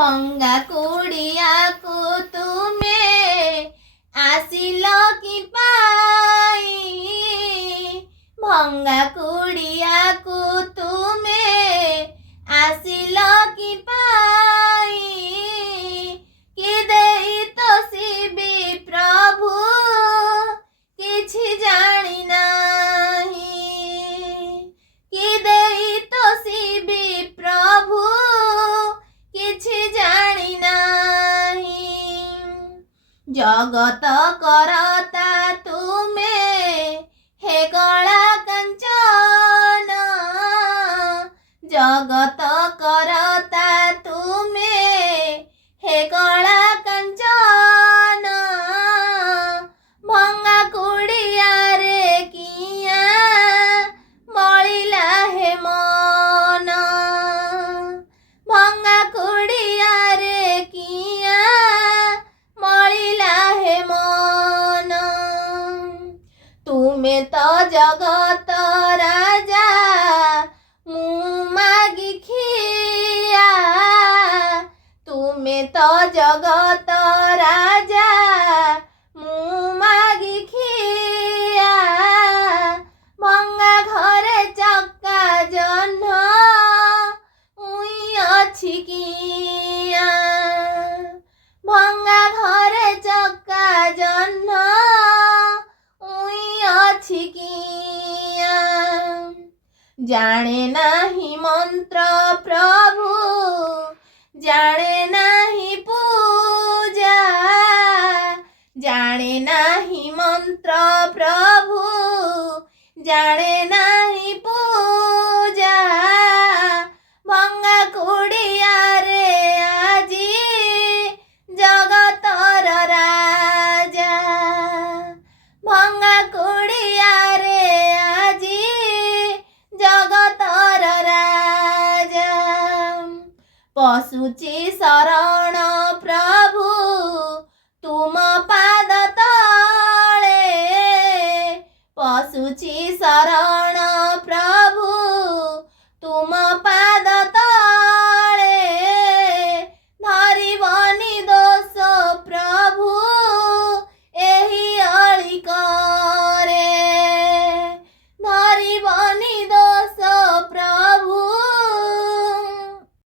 भंगा कुड़िया को तुमे आसिल कि पाई भंगा कुड़िया को तुमे आसिल कि पाई कि देई तो सिबी प्रभु किछि जानी नाही कि देई तो सिबी प्रभु किछि जानी नाही जगत करता तुमे हे कला कंचन जगत करता तुमे हे कला कंचन भंगा कुड़िया रे किया मलिला हे मन भंगा कुड़िया रे किया मलिला हे मन तुमे तो जगत राजा मु मागी खिया तुमे तो जगत राजा मु मागी खिया भंगा घरे चक्का जह्न उई अछि किया भंगा घरे चक्का जह्न उई अछि किया जाने नाही मंत्र प्रभु जाने नाही पूजा जाने नाही मंत्र प्रभु जाने नाही पूजा भंगा कुड़िया रे आजी जगतर राजा भंगा कुड़िया रे आजी जगतर राजा पशुची शरण प्रभु तुम पाद तले पशुची शरण